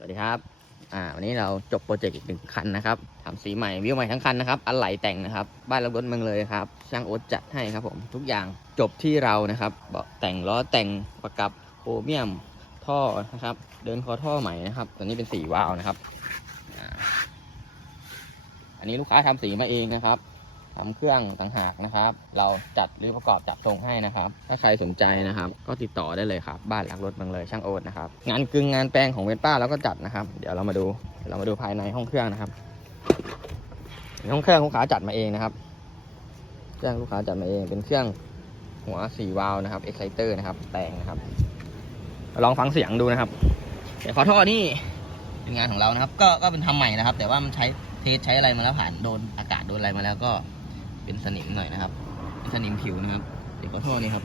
สวัสดีครับ อ่า วันนี้เราจบโปรเจกต์อีกหนึ่งคันนะครับทำสีใหม่วิวใหม่ทั้งคันนะครับอะไหล่แต่งนะครับ บ้านรับรถเมืองเลยครับ ช่างโอ๊ตจัดให้ครับผม ทุกอย่างจบที่เรานะครับเบาะแต่งล้อแต่งประกับโครเมียมท่อนะครับ เดินคอท่อใหม่นะครับ ตัวนี้เป็นสีวาล์วนะครับ อันนี้ลูกค้าทำสีมาเองนะครับ ทำเครื่องต่างหากนะครับ เราจัดหรือประกอบจัดทรงให้นะครับ ถ้าใครสนใจนะครับ ก็ติดต่อได้เลยครับ บ้านหลักรถเมืองเลยช่างโอ๊ตนะครับ งานกึ่งงานแปลงของเวนป้าเราก็จัดนะครับ เดี๋ยวเรามาดูเดี๋ยวเรามาดูภายในห้องเครื่องนะครับ ห้องเครื่องลูกค้าจัดมาเองนะครับ เครื่องลูกค้าจัดมาเอง เป็นเครื่องหัวสี่วาล์วนะครับ exciter นะครับ แต่งนะครับ ลองฟังเสียงดูนะครับเดี๋ยวขอโทษนี่เป็นงานของเรานะครับ ก็ ก็เป็นทำใหม่นะครับ แต่ว่ามันใช้เทสใช้อะไรมาแล้วผ่านโดนอากาศโดนอะไรมาแล้วก็ เป็นสนิมหน่อยนะครับเป็นสนิมผิวนะครับเดี๋ยวขอโทษนี่ครับ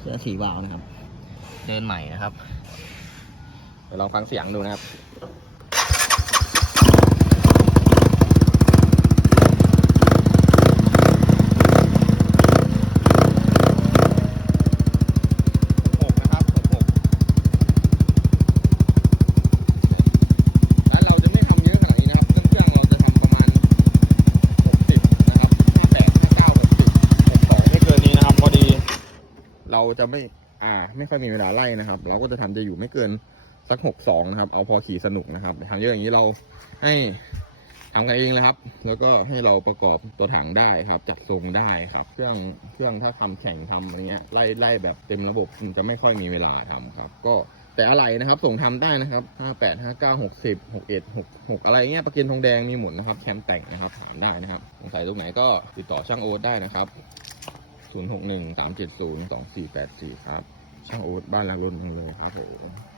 เสื้อสีวาวนะครับ เดินใหม่นะครับเดี๋ยวลองฟังเสียงดูนะครับ หกนะครับหกหกร้านเราจะไม่ทำเยอะขนาดนี้นะครับเครื่องเครื่องเราจะทำประมาณหกสิบนะครับห้าแปดห้าเก้าหกสิบหกสองไม่เกินนี้นะครับ พอดี เราจะไม่อ่า ไม่ค่อยมีเวลาไล่นะครับ เราก็จะทำจะอยู่ไม่เกินสักหกสองนะครับ เอาพอขี่สนุกนะครับทำเยอะอย่างนี้เราให้ทำกันเองเลยครับ แล้วก็ให้เราประกอบตัวถังได้ครับ จัดทรงได้ครับ เครื่อง เครื่องถ้าทำแข่งทำอะไรเงี้ย ไล่ ไล่แบบเต็มระบบจะไม่ค่อยมีเวลาทำครับ ก็แต่อะไรนะครับ ส่งทำได้นะครับห้าแปดห้าเก้าหกสิบหกเอ็ดหกหกอะไรเงี้ย ประกันทองแดงมีหมดนะครับแชมป์แต่งนะครับ ถามได้นะครับ สงสัยตรงไหนก็ติดต่อช่างโอ๊ตได้นะครับ ศูนย์หกหนึ่งสามเจ็ดศูนย์สองสี่แปดสี่ครับ ช่างโอ๊ตบ้านหลังรถเมืองเลยครับผม